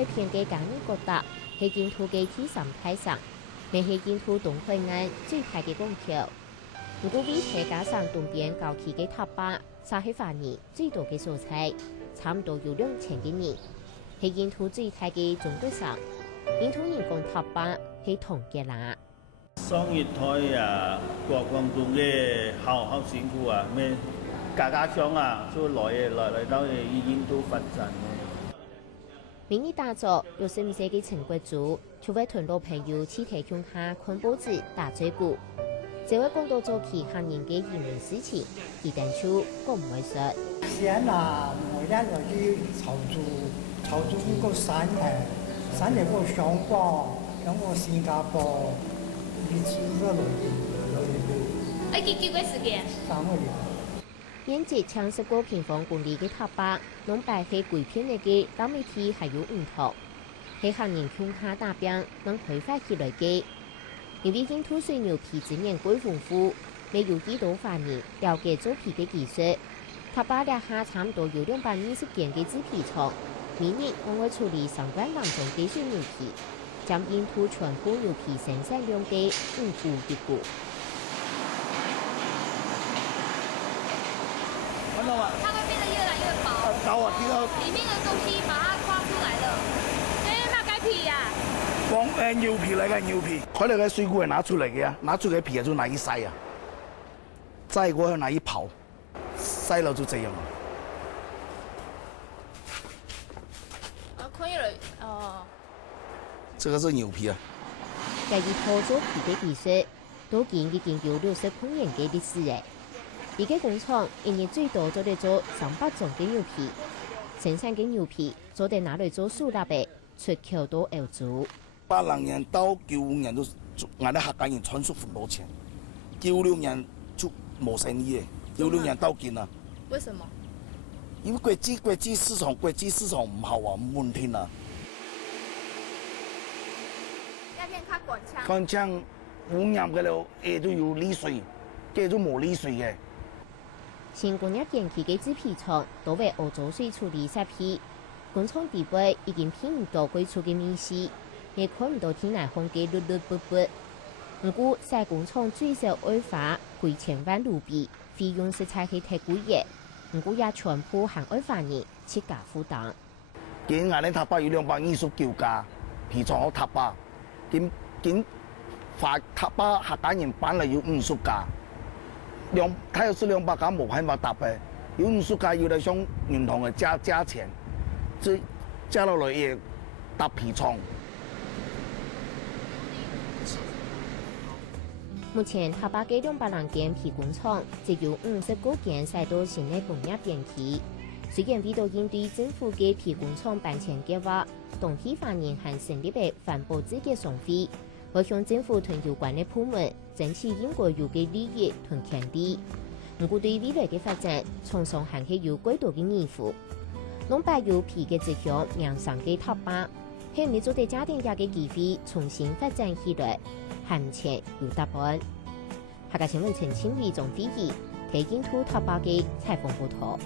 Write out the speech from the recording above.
被骗嘅港人覺得係建圖嘅第三太上，未係建圖東海岸最大嘅港橋。不過為睇加上東邊高起嘅塔壩，沙係華人最多嘅所在，差唔多有2000嘅人。係建圖最大嘅中國省，建圖人工塔壩係同嘅啦。上一台啊，國光中嘅好辛苦啊，咩家鄉啊，所以來到已經都發展。明日大早，有60歲嘅陳國祖，就會同老朋友去提鄉下看報紙、打嘴鼓。這位講到做其他人嘅人民事情，一旦出講唔會說。先啊，我哋就去潮州嗰個山嚟嗰個香港新加坡，一次個旅遊。幾個時間3個月。面積長10個平方公里嘅塔壩，農白係鬼片嚟嘅，當媒體還有唔同，係行人鄉下打餅能開發起來嘅。因為建圖水牛皮資源過豐富，未有幾多華人了解做皮嘅技術。塔壩底下差唔多有220間嘅製皮廠，每年往外處理3萬多種嘅水牛皮，將建圖全部牛皮生產量嘅5股1股。看到嗎？它會變得越來越薄。薄啊，這個裡面的東西把它刮出來了。那改皮呀？牛皮嚟嘅牛皮，佢哋嘅水果係拿出嚟嘅，拿出嚟皮就拿一曬啊，再過後拿一刨，曬了就這樣。可以了，哦。這個是牛皮啊。介意套做皮嘅技術，都已經有60多年嘅歷史嘅。一個工廠一年最多做得做300種嘅牛皮，生產嘅牛皮做得拿嚟做塑料嘅，出口到歐洲。80年到95年都我哋客家人傳輸很多錢，96年就冇生意嘅，96年到今啊。為什麼？因為國際市場唔好啊，唔穩定啊。鴉片卡管槍。管槍5年嘅了，都有利水，嘅都冇利水嘅。新工業電器嘅製皮廠都為歐洲水處理設備，工廠地位已經偏唔到歸處嘅面試，亦看唔到天然風嘅綠綠卜卜。不過，細工廠最少要花幾千萬盧比，費用實在係太貴嘅。不過也全部向外華人自家負擔。見我哋塔壩有220叫價，皮廠好塔壩，見發塔壩客家人搬嚟要50價。他要是200價冇辦法搭嘅，有50價要嚟向銀行嘅加錢，即加落來也搭皮廠。目前塔壩嘅200多間皮工廠，只有59間使到新嘅工業電器。雖然為咗應對政府嘅皮工廠搬遷計劃，東西華人還成立嘅環保資格商會，會向政府同有關嘅部門爭取應該有嘅利益同權利。不過對未來嘅發展，廠商還係有幾多嘅疑惑。農白有皮嘅跡象，讓上嘅塔壩，係咪做對家庭家嘅機會重新發展起來？目前有答案。客家新聞陳清偉總編輯，提建圖塔壩嘅採訪報道。